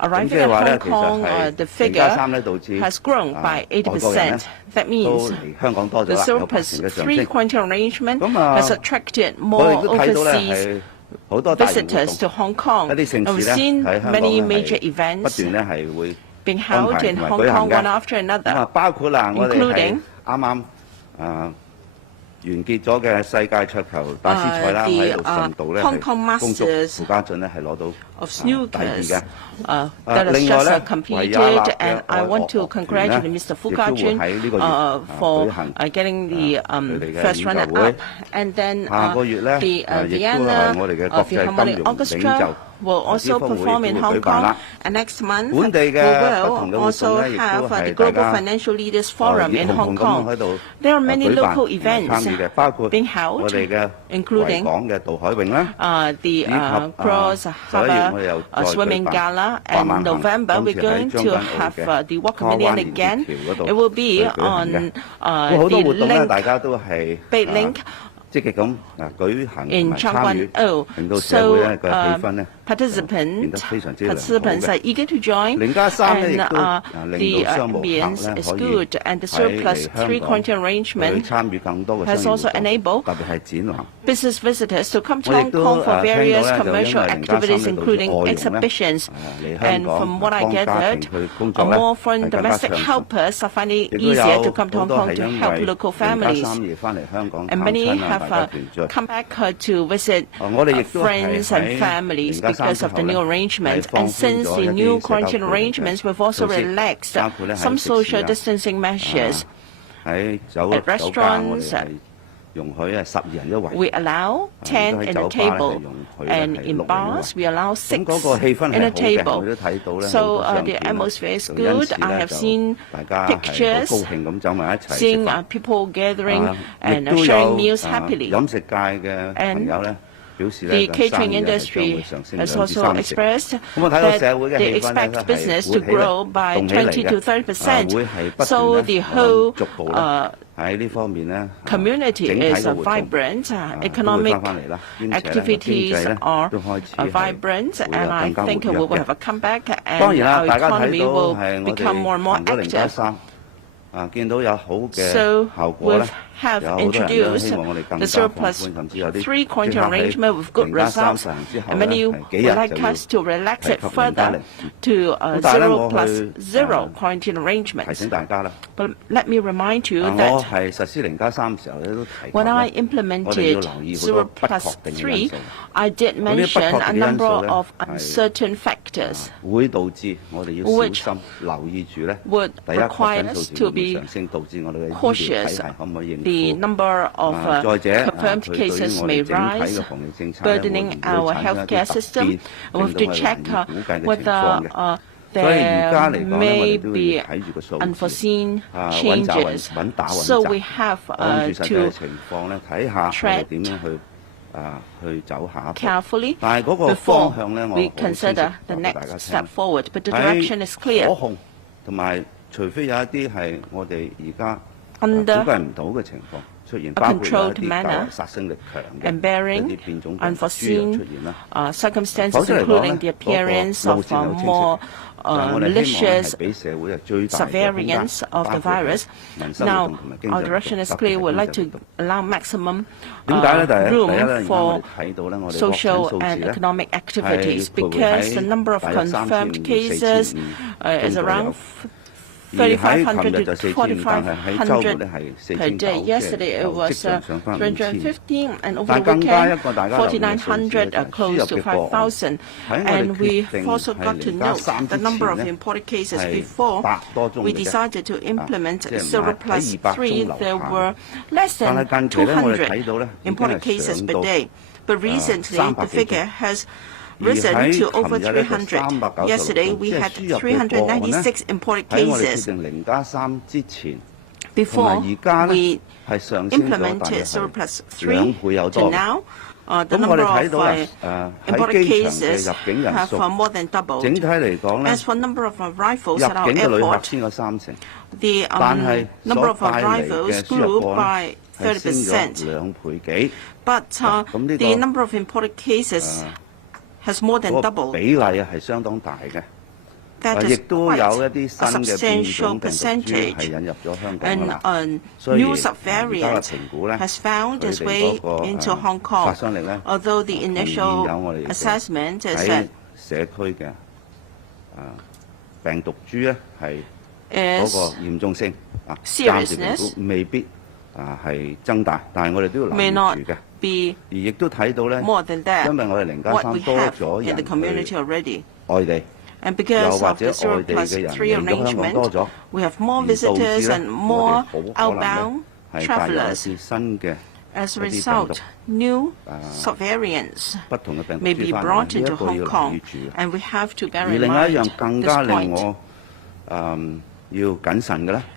arriving at Hong Kong, the figure has grown by 80%. That means the surplus three quarantine arrangement has attracted more overseas visitors to Hong Kong. And we've seen many major events being held in Hong Kong one after another, including完結咗嘅世界桌球大師賽啦，喺度順道咧係恭祝傅家俊咧係攞到第二嘅。另外咧，維也納嘅愛樂樂團咧，亦都會喺呢個月舉行佢哋嘅演奏會。下個月咧，亦都係我哋嘅國際金融領袖。will also perform in Hong Kong, and next month we will also have the Global Financial Leaders Forum in Hong Kong. There are many local events being held, including the Cross Harbour Swimming Gala, and in November we're going to have the Walk a Million again. It will be on the Beit Link in Changguan. So participants are eager to join, and the ambience is good, and the surplus three quarantine arrangement has also enabled business visitors to come to Hong Kong for various commercial activities, including exhibitions. And from what I gathered, more foreign domestic helpers are finding it easier to come to Hong Kong to help local families. And many have come back to visit friends and families because of the new arrangements. And since the new quarantine arrangements, we've also relaxed some social distancing measures. At restaurants, we allow 10 in a table, and in bars we allow 6 in a table. So the atmosphere is good. I have seen pictures, seeing people gathering and sharing meals happily. And the catering industry has also expressed that they expect business to grow by 20 to 30%. So the whole community is vibrant, economic activities are vibrant, and I think we will have a comeback, and our economy will become more and more active. So we have introduced the surplus three quarantine arrangement with good results, and many would like us to relax it further to 0+0 quarantine arrangements. But let me remind you that when I implemented 0+3, I did mention a number of uncertain factors which would require us to be cautious. The number of confirmed cases may rise, burdening our healthcare system. We have to check whether there may be unforeseen changes. So we have to tread carefully before we consider the next step forward. But the direction is clear. Under a controlled manner and bearing unforeseen circumstances, including the appearance of more malicious subvariants of the virus. Now, our direction is clear. We'd like to allow maximum room for social and economic activities, because the number of confirmed cases is around 3,500 to 4,500 per day. Yesterday it was 315, and over the weekend 4,900, close to 5,000. And we've also got to note the number of imported cases. Before we decided to implement 0+3, there were less than 200 imported cases per day. But recently the figure has risen to over 300. Yesterday we had 396 imported cases. Before we implemented 0+3 to now, the number of imported cases have more than doubled. As for number of arrivals at our airport, the number of arrivals grew by 30%. But the number of imported cases has more than doubled. 亦都有一啲新嘅變種病毒株係引入咗香港㗎啦。所以而家嘅評估咧，佢哋嗰個殺傷力咧，同現有我哋喺社區嘅病毒株咧係嗰個嚴重性暫時評估未必係增大，但係我哋都要留意住嘅。而亦都睇到咧，因為我哋0+3多咗人去外地。And because of the 0+3 arrangement, we have more visitors and more outbound travelers. As a result, new subvariants may be brought into Hong Kong, and we have to bear in mind this point.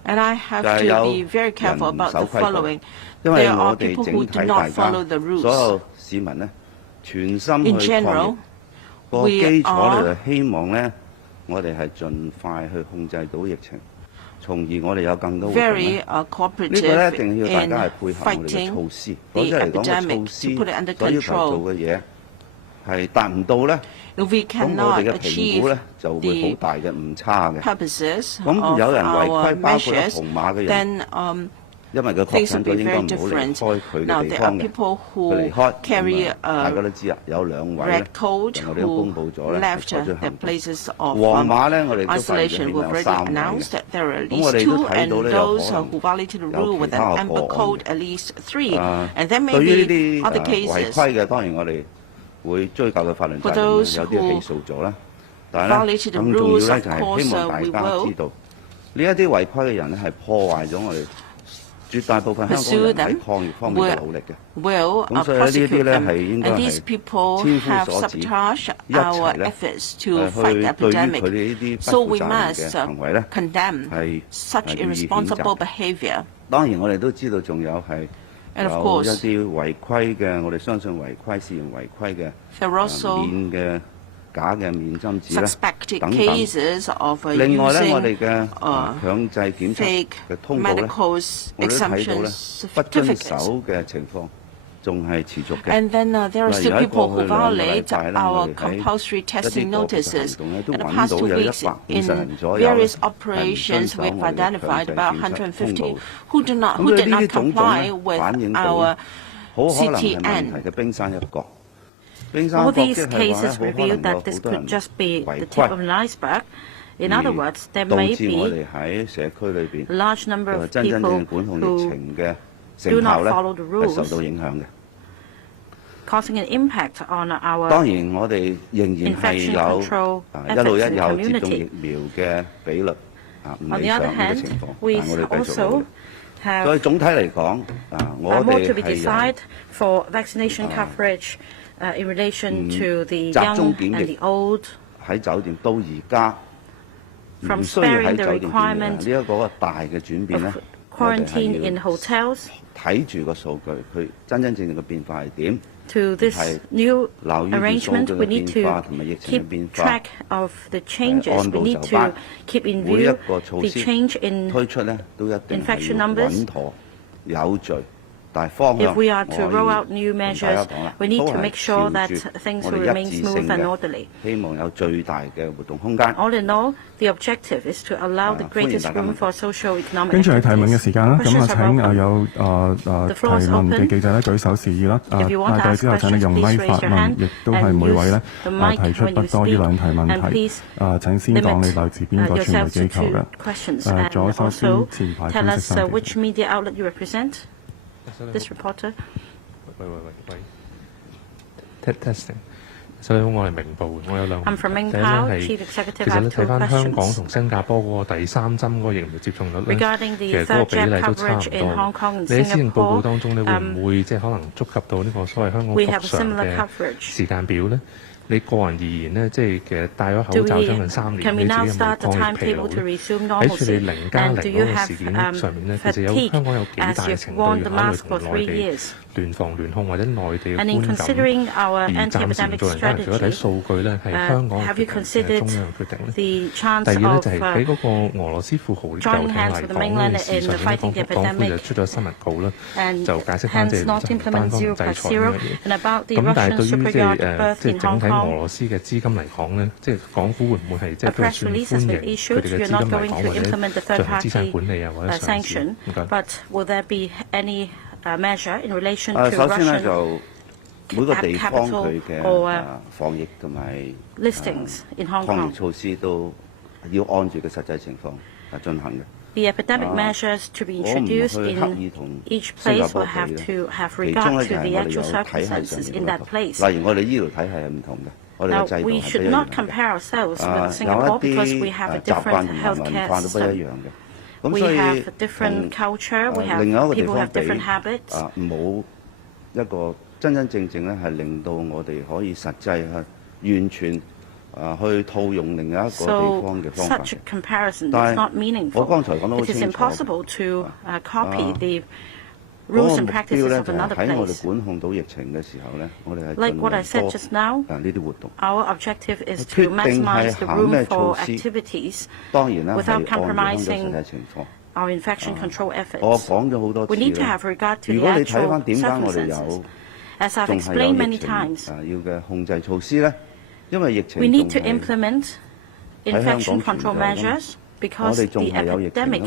And I have to be very careful about the following. There are people who do not follow the rules. In general,個基礎咧，希望咧，我哋係盡快去控制到疫情，從而我哋有更多活動咧。呢個咧一定要大家係配合我哋嘅措施。否則嚟講，個措施所要求做嘅嘢係達唔到咧，咁我哋嘅評估咧就會好大嘅誤差嘅。咁有人違規，包括咗紅碼嘅人。因為佢確診咗應該唔好離開佢嘅地方嘅，佢離開，大家都知啦，有2位咧，我哋都公佈咗咧，採取行動。黃碼咧，我哋都發現有3位嘅，咁我哋都睇到咧有可能有其他個案。對於呢啲違規嘅，當然我哋會追究嘅法律責任，有啲起訴咗啦。但係咧，更重要咧就係希望大家知道，呢一啲違規嘅人咧係破壞咗我哋絕大部分香港人喺抗疫方面嘅努力嘅，咁所以呢啲咧係應該係千夫所指，一齊咧去對於佢哋呢啲不負責任嘅行為咧係予以譴責。當然我哋都知道仲有係有一啲違規嘅，我哋相信違規涉嫌違規嘅免嘅。假嘅免針紙咧，等等。另外咧，我哋嘅強制檢測嘅通告咧，我哋都睇到咧，不遵守嘅情況仲係持續嘅。例如喺過去2個禮拜啦，我哋喺一啲個別行動咧都揾到有150人左右係唔遵守我哋嘅強制檢測通告。咁所以呢啲種種咧反映到好可能係問題嘅冰山一角。All these cases reveal that this could just be the tip of an iceberg. In other words, there may be a large number of people who do not follow the rules, causing an impact on our infection control efforts in the community. On the other hand, we also have more to be decided for vaccination coverage in relation to the young and the old, from sparing the requirement of quarantine in hotels to this new arrangement. We need to keep track of the changes. We need to keep in view the change in infection numbers. If we are to roll out new measures, we need to make sure that things will remain smooth and orderly. All in all, the objective is to allow the greatest room for socio-economic activities. 跟住係提問嘅時間啦，咁請有提問嘅記者咧舉手示意啦，帶隊之後請你用咪發問，亦都係每位咧提出不多於2題問題。請先講你來自邊個傳媒機構嘅？左手邊前排分析三條。This reporter. Testing. 所以我係明報，我有兩個問題。第一係其實咧睇翻香港同新加坡嗰個第3針嗰個疫苗接種率咧，其實嗰個比例都差唔多。你喺施政報告當中咧，會唔會即係可能觸及到呢個所謂香港復常嘅時間表咧？你個人而言呢，即係其實戴咗口罩將近3年，你自己有冇抗疫疲勞咧？喺處理0+0嗰個事件上面呢，其實香港有幾大程度要考慮同內地聯防聯控或者內地嘅觀感，而 And in considering our 暫時唔做人家人，如果睇數據咧，係香港嘅決定係中央嘅決定咧。第二咧就係喺嗰個俄羅斯富豪遊艇嚟講嘅事上面，港府就出咗新聞稿啦，就解釋翻即係單方面制裁呢樣嘢。咁但係對於即係整體俄羅斯嘅資金嚟講咧，即係港府會唔會係即係都算歡迎佢哋嘅資金嚟講，或者進行資產管理啊，或者上市？唔該。首先咧就每個地方佢嘅防疫同埋抗疫措施都要按住個實際情況進行嘅。The epidemic measures to be introduced in each place will have to have regard to the actual circumstances in that place. 例如我哋醫療體系係唔同嘅，我哋嘅制度係不一樣嘅。We should not compare ourselves with Singapore because we have a different healthcare system. We have a different culture. We have people have different habits. 冇一個真真正正咧係令到我哋可以實際係完全去套用另一個地方嘅方法。Such a comparison is not meaningful. 我剛才講得好清楚。It is impossible to copy the rules and practices of another place. 喺我哋管控到疫情嘅時候咧，我哋係盡量多呢啲活動。Our objective is to maximize the room for activities without compromising our infection control efforts. 我講咗好多次 We need to have regard to the actual circumstances. As I've explained many times, 要嘅控制措施咧，因為疫情 we need to implement infection control measures because the epidemic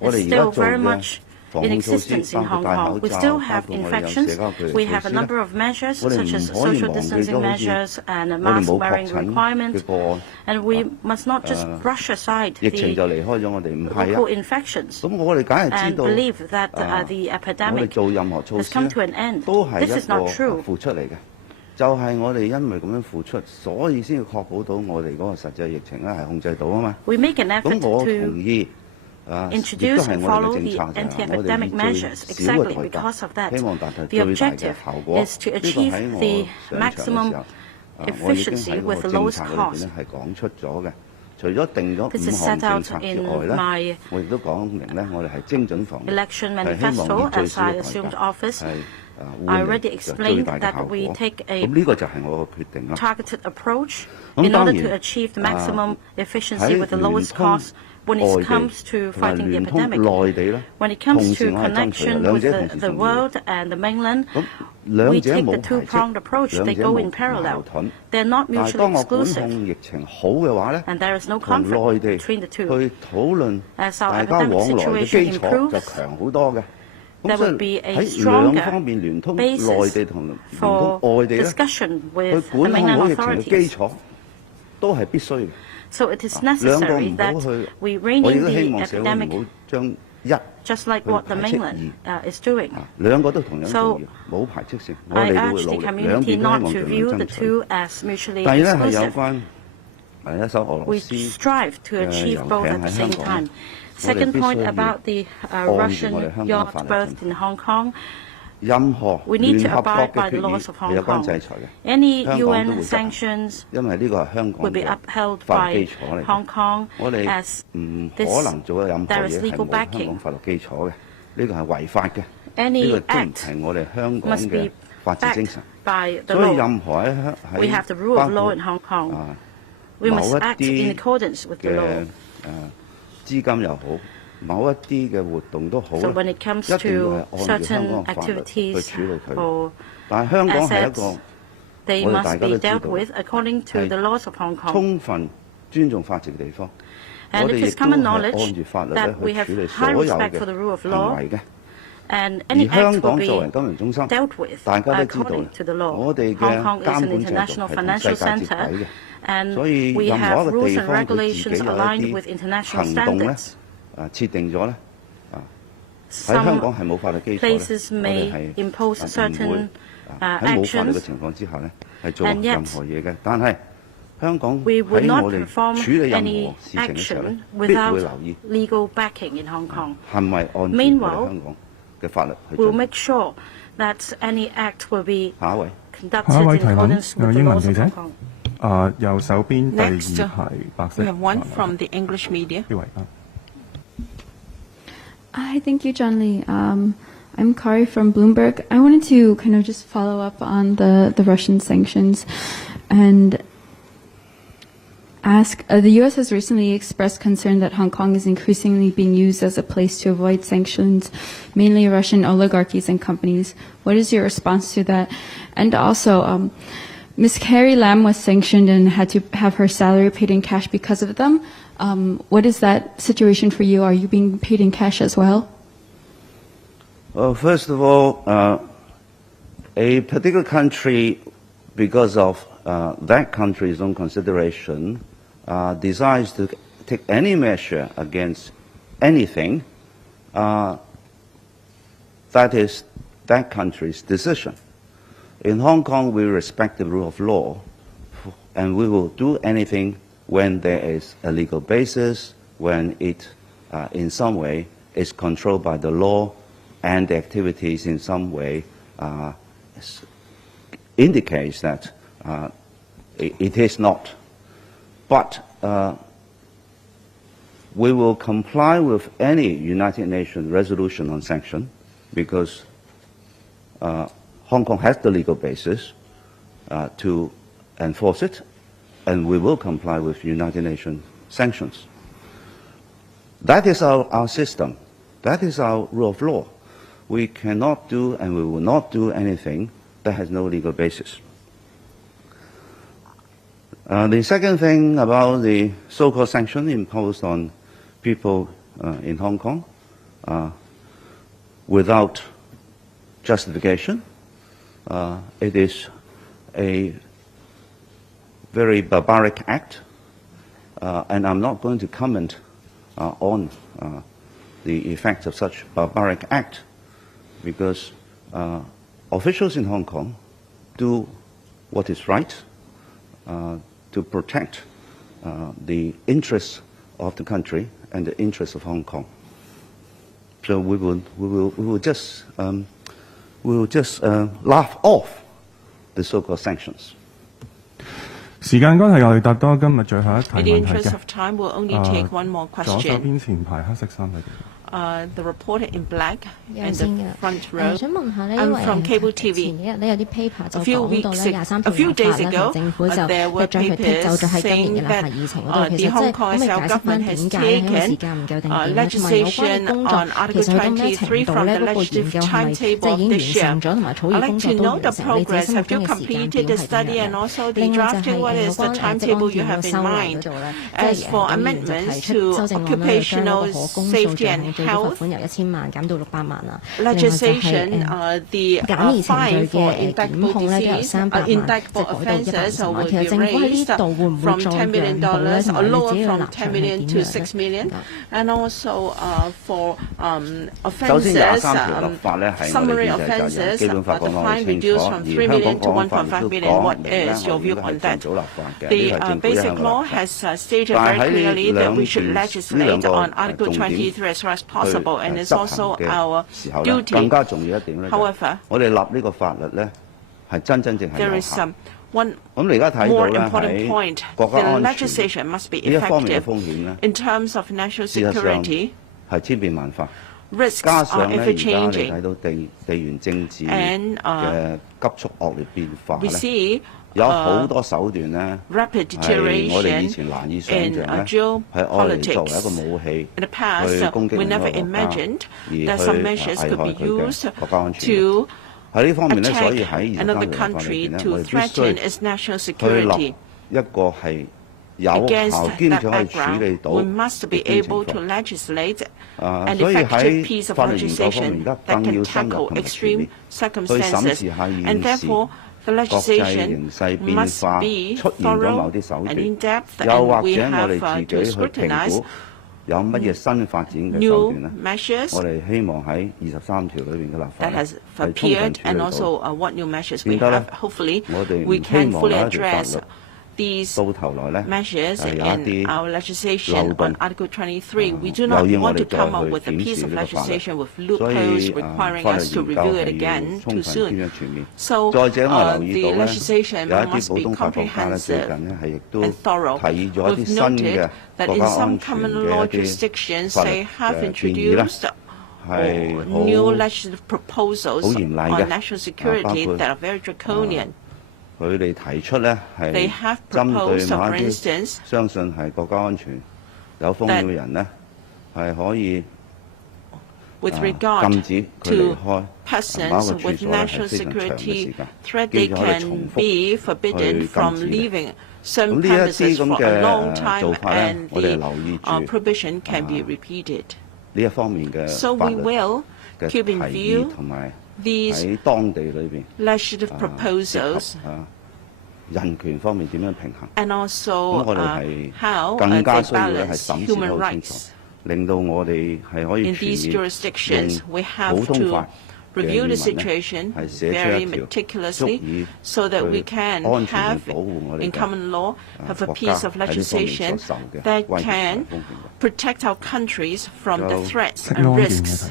is still very much in existence in Hong Kong. We still have infections. We have a number of measures such as social distancing measures and mask wearing requirements. And we must not just brush aside the local infections and believe that the epidemic has come to an end. This is not true. 就係我哋因為咁樣付出，所以先要確保到我哋嗰個實際疫情咧係控制到啊嘛。We make an effort 咁我同意 introduce and follow the anti-epidemic measures exactly because of that. The objective is to achieve the maximum efficiency with the lowest cost. 係講出咗嘅，除咗定咗5項政策之外咧，我亦都講明咧，我哋係精準防疫，係希望以最少嘅代價 I already explained that we take a targeted approach in order to achieve the maximum efficiency with the lowest cost when it comes to fighting the epidemic. When it comes to connection with the world and the mainland, we take the two-pronged approach. They go in parallel. They're not mutually exclusive. And there is no conflict between the two. As our epidemic situation improves, there will be a stronger basis for discussion with the mainland authorities. So it is necessary that we rein in the epidemic just like what the mainland is doing. So I urge the community not to view the two as mutually exclusive. We strive to achieve both at the same time. Second point about the Russian yacht berthed in Hong Kong, we need to abide by the laws of Hong Kong. Any UN sanctions will be upheld by Hong Kong as there is legal backing. Any act must be backed by the law. We have the rule of law in Hong Kong. We must act in accordance with the law. 資金又好，某一啲嘅活動都好， So when it comes to certain activities or 但係香港係一個 they must be dealt with according to the laws of Hong Kong. 充分尊重法治嘅地方， And it is common knowledge that we have high respect for the rule of law. And any act will be dealt with according to the law. Hong Kong is an international financial center, and we have rules and regulations aligned with international standards. Some places may impose certain actions, and yet we would not perform any action without legal backing in Hong Kong. Meanwhile, we will make sure that any act will be conducted in accordance with the laws of Hong Kong. Next, we have one from the English media. Hi, thank you, John Lee. I'm Kari from Bloomberg. I wanted to kind of just follow up on the Russian sanctions and ask, the U.S. has recently expressed concern that Hong Kong is increasingly being used as a place to avoid sanctions, mainly Russian oligarchies and companies. What is your response to that? And also, Ms. Carrie Lam was sanctioned and had to have her salary paid in cash because of them. What is that situation for you? Are you being paid in cash as well? Well, first of all, a particular country, because of that country's own consideration, decides to take any measure against anything, that is that country's decision. In Hong Kong, we respect the rule of law, and we will do anything when there is a legal basis, when it in some way is controlled by the law, and the activities in some way indicates that it is not. But we will comply with any United Nations resolution on sanction because Hong Kong has the legal basis to enforce it, and we will comply with United Nations sanctions. That is our system. That is our rule of law. We cannot do and we will not do anything that has no legal basis. The second thing about the so-called sanction imposed on people in Hong Kong without justification, it is a very barbaric act, and I'm not going to comment on the effects of such barbaric act because officials in Hong Kong do what is right to protect the interests of the country and the interests of Hong Kong. So we will just laugh off the so-called sanctions. 時間關係，我哋答多今日最後一題問題嘅。In the interest of time, we'll only take one more question. 左手邊前排黑色衫嘅。The reporter in black in the front row. 想問下呢，因 I'm 為 from cable TV. 前幾日呢有啲 paper 就 A few 講到 weeks 咧 ago, 23條 a few 立 days 法咧， ago, 政府就 there were 將佢剔走咗喺今年嘅立法議程嗰度。其實即係可唔可以解釋翻點解咧？因為時間唔夠定點咧？同埋有關嘅工作，其實去到咩程度咧？嗰個研究係咪即係已經完成咗，同埋草擬工作都完成？你自己心目中嘅時間表係點樣？另外就係有關職安健嘅修例嗰度咧，即係議員就提出修正案咧，將嗰個可公訴罪行最高罰款由1000萬減到600萬啦。另外就係簡易程序嘅檢控咧，都由300萬即係改到150萬。其實政府喺呢度會唔會再讓步咧？同埋你自己嘅立場係點樣咧？ And also for 首先 offences, 23條立法咧係我哋 summary 憲制責任， offences, 基本法講 the 得好 fine 清楚， reduced 而 from 3 香 million 港 to 國安法亦 1.5 都 million. 講 What 明咧， is your 我 view 哋 on 係 that? 盡早立法嘅，呢 The 個係政府一 basic 向嘅 law 立法。 has stated 但 very 係喺 clearly that 兩 we 件 should 呢 legislate 兩 on 個 Article 重點 23 as far as 去 possible, and it's 執 also 行嘅 our 時候咧， duty. 更加重要一點咧， However, 我哋立呢個法律咧係真正係 there 有 is 效。 one 咁你而家睇到 more 咧 important 喺 point. 國家 The 安全 legislation must be 呢一方面嘅 effective 風險咧， in terms of national 事實上 security. 係千變萬化。 Risks 加 are 上咧，而 ever 家你 changing. 睇到地緣政治 And 嘅急速惡劣變化 We 咧， see 有好多手段咧 rapid 係我哋以 deterioration 前難以想 in 像咧，係愛嚟作為一個 geopolitics. 武器 In the past, 去攻擊 we 另一個 never 國家， imagined 而 that some 去 measures 危 could 害 be 佢嘅 used 國家安全。 to 喺呢方面咧，所以 attack 喺 another 23條立法裏 country 邊咧，我 to 哋必須 threaten its national 去 security. 立一個係有 Against 效兼 that 且可以處理 background, 到 we must be 極端情 able to 況。 legislate an 所以 effective piece 喺 of 法律研究方面，而 legislation 家 that 更 can 要深入 tackle 同埋全 extreme 面去審 circumstances. 視下 And 現時 therefore, the 國際 legislation 形勢變 must 化 be 出現咗某 thorough 啲手 and 段， in-depth, 又 and 或 we 者我 have 哋自 to 己去評 scrutinize 估有乜嘢新發展嘅手 new 段咧？ measures 我哋希望喺23條裏邊嘅立法 that has 係充分 appeared 處理 and 到。 also what new measures we 變得咧 have. Hopefully, 我哋 we 唔希 can 望 fully 有一條法 address 律 these 到頭來咧 measures 係有 in 一啲 our legislation 漏洞 on Article 23. We do not 又要我 want to 哋再 come up 去 with a 檢 piece 視 of 呢個法律， legislation with 所 loopholes 以 requiring 法律 us to 研究 review it 係 again 要 too 充分 soon. 兼全面。 So 再者，我留意 the 到咧， legislation 有一啲 must 普 be 通法國家咧，最 comprehensive 近咧係亦都 and thorough. 提議咗一 We've 啲新嘅 noted that 國 in 家 some 安全 common 嘅 law 一啲 jurisdictions 法律 they have 嘅建議咧， introduced new legislative proposals on national security that are very draconian. They have proposed, for instance, with regard to persons with national security threat, they can be forbidden from leaving certain premises for a long time, and the prohibition can be repeated. So we will keep in view these legislative proposals and also how they balance human rights. In these jurisdictions, we have to review the situation very meticulously so that we can have, in common law, have a piece of legislation that can protect our countries from the threats and risks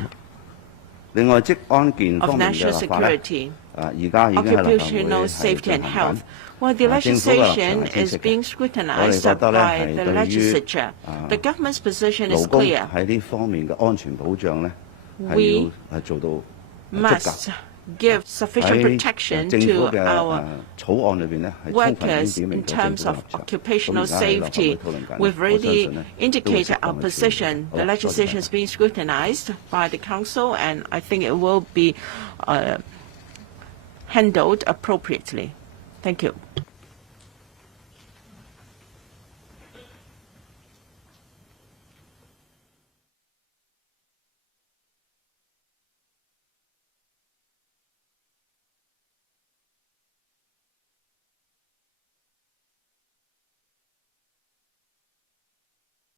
of national security, occupational safety and health. Well, the legislation is being scrutinized by the legislature. The government's position is clear. We must give sufficient protection to our workers in terms of occupational safety. We've already indicated our position. The legislation is being scrutinized by the Council, and I think it will be handled appropriately. Thank you.